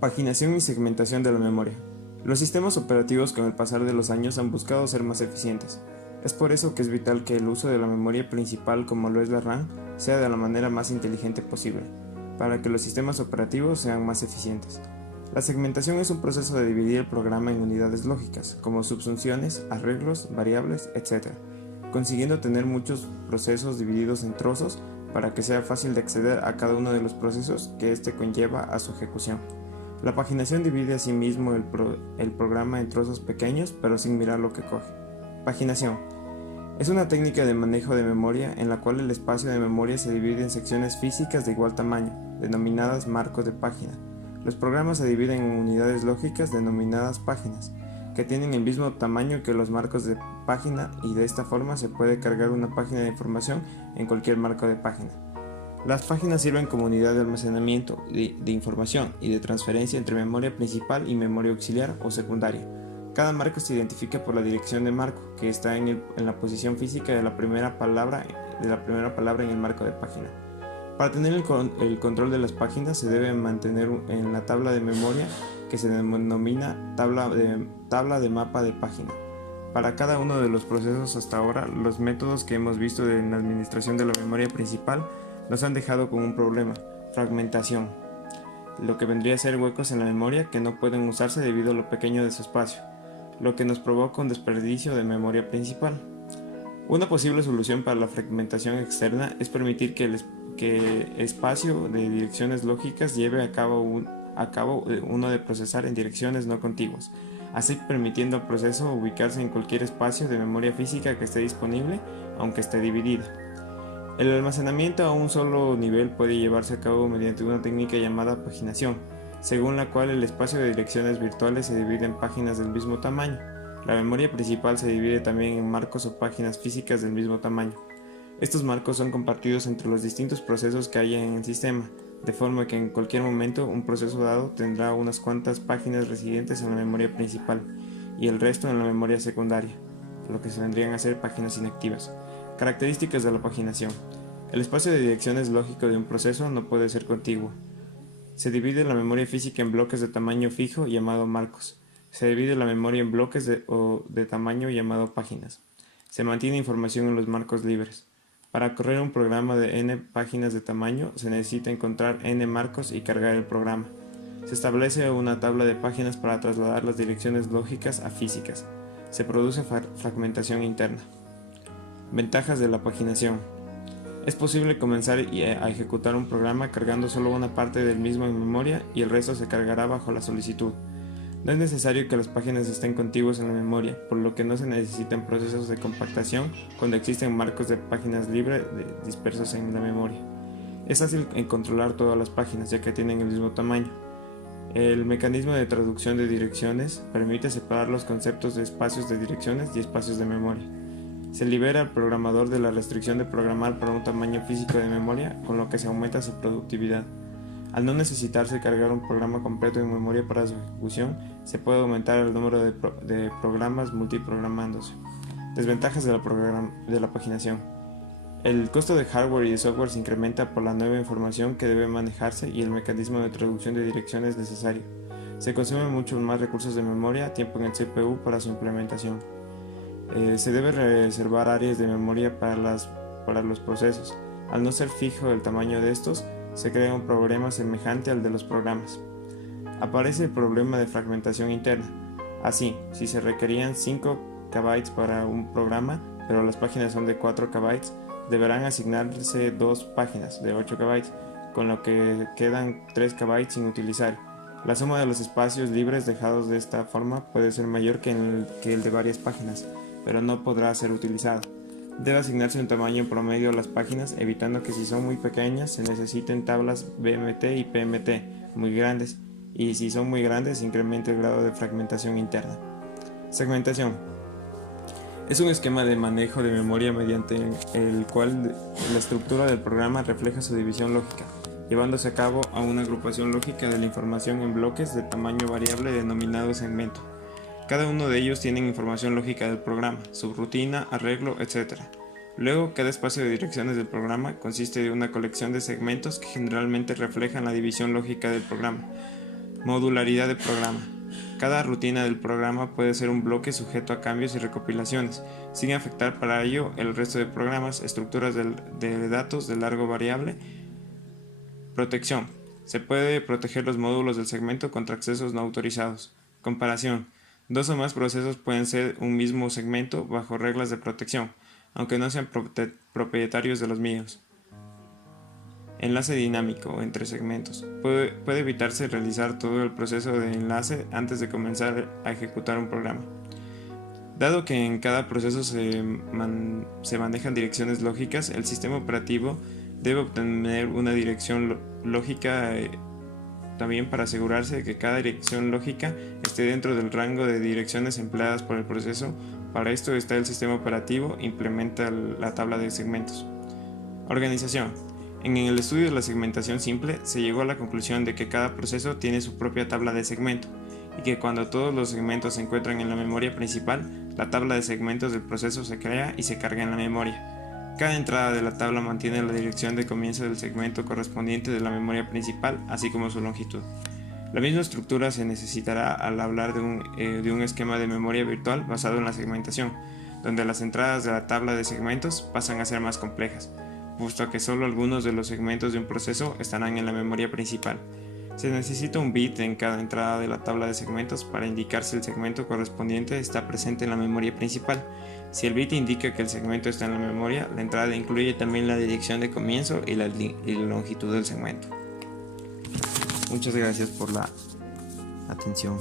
Paginación y segmentación de la memoria. Los sistemas operativos con el pasar de los años han buscado ser más eficientes. Es por eso que es vital que el uso de la memoria principal, como lo es la RAM, sea de la manera más inteligente posible, para que los sistemas operativos sean más eficientes. La segmentación es un proceso de dividir el programa en unidades lógicas, como subsunciones, arreglos, variables, etc., consiguiendo tener muchos procesos divididos en trozos para que sea fácil de acceder a cada uno de los procesos que éste conlleva a su ejecución. La paginación divide asimismo el programa en trozos pequeños, pero sin mirar lo que coge. Paginación es una técnica de manejo de memoria en la cual el espacio de memoria se divide en secciones físicas de igual tamaño, denominadas marcos de página. Los programas se dividen en unidades lógicas denominadas páginas, que tienen el mismo tamaño que los marcos de página, y de esta forma se puede cargar una página de información en cualquier marco de página. Las páginas sirven como unidad de almacenamiento de información y de transferencia entre memoria principal y memoria auxiliar o secundaria. Cada marco se identifica por la dirección de marco, que está en la posición física de la primera palabra en el marco de página. Para tener el control de las páginas se debe mantener en la tabla de memoria, que se denomina tabla de mapa de página. Para cada uno de los procesos hasta ahora, los métodos que hemos visto en la administración de la memoria principal nos han dejado con un problema: fragmentación, lo que vendría a ser huecos en la memoria que no pueden usarse debido a lo pequeño de su espacio, lo que nos provoca un desperdicio de memoria principal. Una posible solución para la fragmentación externa es permitir que el espacio de direcciones lógicas lleve a cabo uno de procesar en direcciones no contiguas, así permitiendo al proceso ubicarse en cualquier espacio de memoria física que esté disponible, aunque esté dividida. El almacenamiento a un solo nivel puede llevarse a cabo mediante una técnica llamada paginación, según la cual el espacio de direcciones virtuales se divide en páginas del mismo tamaño. La memoria principal se divide también en marcos o páginas físicas del mismo tamaño. Estos marcos son compartidos entre los distintos procesos que haya en el sistema, de forma que en cualquier momento un proceso dado tendrá unas cuantas páginas residentes en la memoria principal y el resto en la memoria secundaria, lo que se vendrían a ser páginas inactivas. Características de la paginación. El espacio de direcciones lógico de un proceso no puede ser contiguo. Se divide la memoria física en bloques de tamaño fijo llamado marcos. Se divide la memoria en bloques de tamaño llamado páginas. Se mantiene información en los marcos libres. Para correr un programa de n páginas de tamaño se necesita encontrar n marcos y cargar el programa. Se establece una tabla de páginas para trasladar las direcciones lógicas a físicas. Se produce fragmentación interna. Ventajas de la paginación. Es posible comenzar a ejecutar un programa cargando solo una parte del mismo en memoria y el resto se cargará bajo la solicitud. No es necesario que las páginas estén contiguas en la memoria, por lo que no se necesitan procesos de compactación cuando existen marcos de páginas libres dispersos en la memoria. Es fácil controlar todas las páginas ya que tienen el mismo tamaño. El mecanismo de traducción de direcciones permite separar los conceptos de espacios de direcciones y espacios de memoria. Se libera al programador de la restricción de programar para un tamaño físico de memoria, con lo que se aumenta su productividad. Al no necesitarse cargar un programa completo en memoria para su ejecución, se puede aumentar el número de programas multiprogramándose. Desventajas de la paginación. El costo de hardware y de software se incrementa por la nueva información que debe manejarse y el mecanismo de traducción de direcciones necesario. Se consumen muchos más recursos de memoria, tiempo en el CPU para su implementación. Se debe reservar áreas de memoria para los procesos. Al no ser fijo el tamaño de estos, se crea un problema semejante al de los programas. Aparece el problema de fragmentación interna. Así, si se requerían 5 KB para un programa, pero las páginas son de 4 KB, deberán asignarse 2 páginas de 8 KB, con lo que quedan 3 KB sin utilizar. La suma de los espacios libres dejados de esta forma puede ser mayor que el de varias páginas, pero no podrá ser utilizado. Debe asignarse un tamaño en promedio a las páginas, evitando que si son muy pequeñas se necesiten tablas BMT y PMT muy grandes, y si son muy grandes se incrementa el grado de fragmentación interna. Segmentación. Es un esquema de manejo de memoria mediante el cual la estructura del programa refleja su división lógica, llevándose a cabo a una agrupación lógica de la información en bloques de tamaño variable denominados segmento. Cada uno de ellos tiene información lógica del programa, subrutina, arreglo, etc. Luego, cada espacio de direcciones del programa consiste de una colección de segmentos que generalmente reflejan la división lógica del programa. Modularidad de programa. Cada rutina del programa puede ser un bloque sujeto a cambios y recopilaciones, sin afectar para ello el resto de programas, estructuras de datos de largo variable. Protección. Se puede proteger los módulos del segmento contra accesos no autorizados. Comparación. Dos o más procesos pueden ser un mismo segmento bajo reglas de protección, aunque no sean propietarios de los mismos. Enlace dinámico entre segmentos. Puede evitarse realizar todo el proceso de enlace antes de comenzar a ejecutar un programa. Dado que en cada proceso se manejan direcciones lógicas, el sistema operativo debe obtener una dirección lógica también para asegurarse de que cada dirección lógica esté dentro del rango de direcciones empleadas por el proceso. Para esto está el sistema operativo, implementa la tabla de segmentos. Organización. En el estudio de la segmentación simple se llegó a la conclusión de que cada proceso tiene su propia tabla de segmento y que cuando todos los segmentos se encuentran en la memoria principal, la tabla de segmentos del proceso se crea y se carga en la memoria. Cada entrada de la tabla mantiene la dirección de comienzo del segmento correspondiente de la memoria principal, así como su longitud. La misma estructura se necesitará al hablar de un esquema de memoria virtual basado en la segmentación, donde las entradas de la tabla de segmentos pasan a ser más complejas, puesto que solo algunos de los segmentos de un proceso estarán en la memoria principal. Se necesita un bit en cada entrada de la tabla de segmentos para indicar si el segmento correspondiente está presente en la memoria principal. Si el bit indica que el segmento está en la memoria, la entrada incluye también la dirección de comienzo y la longitud del segmento. Muchas gracias por la atención.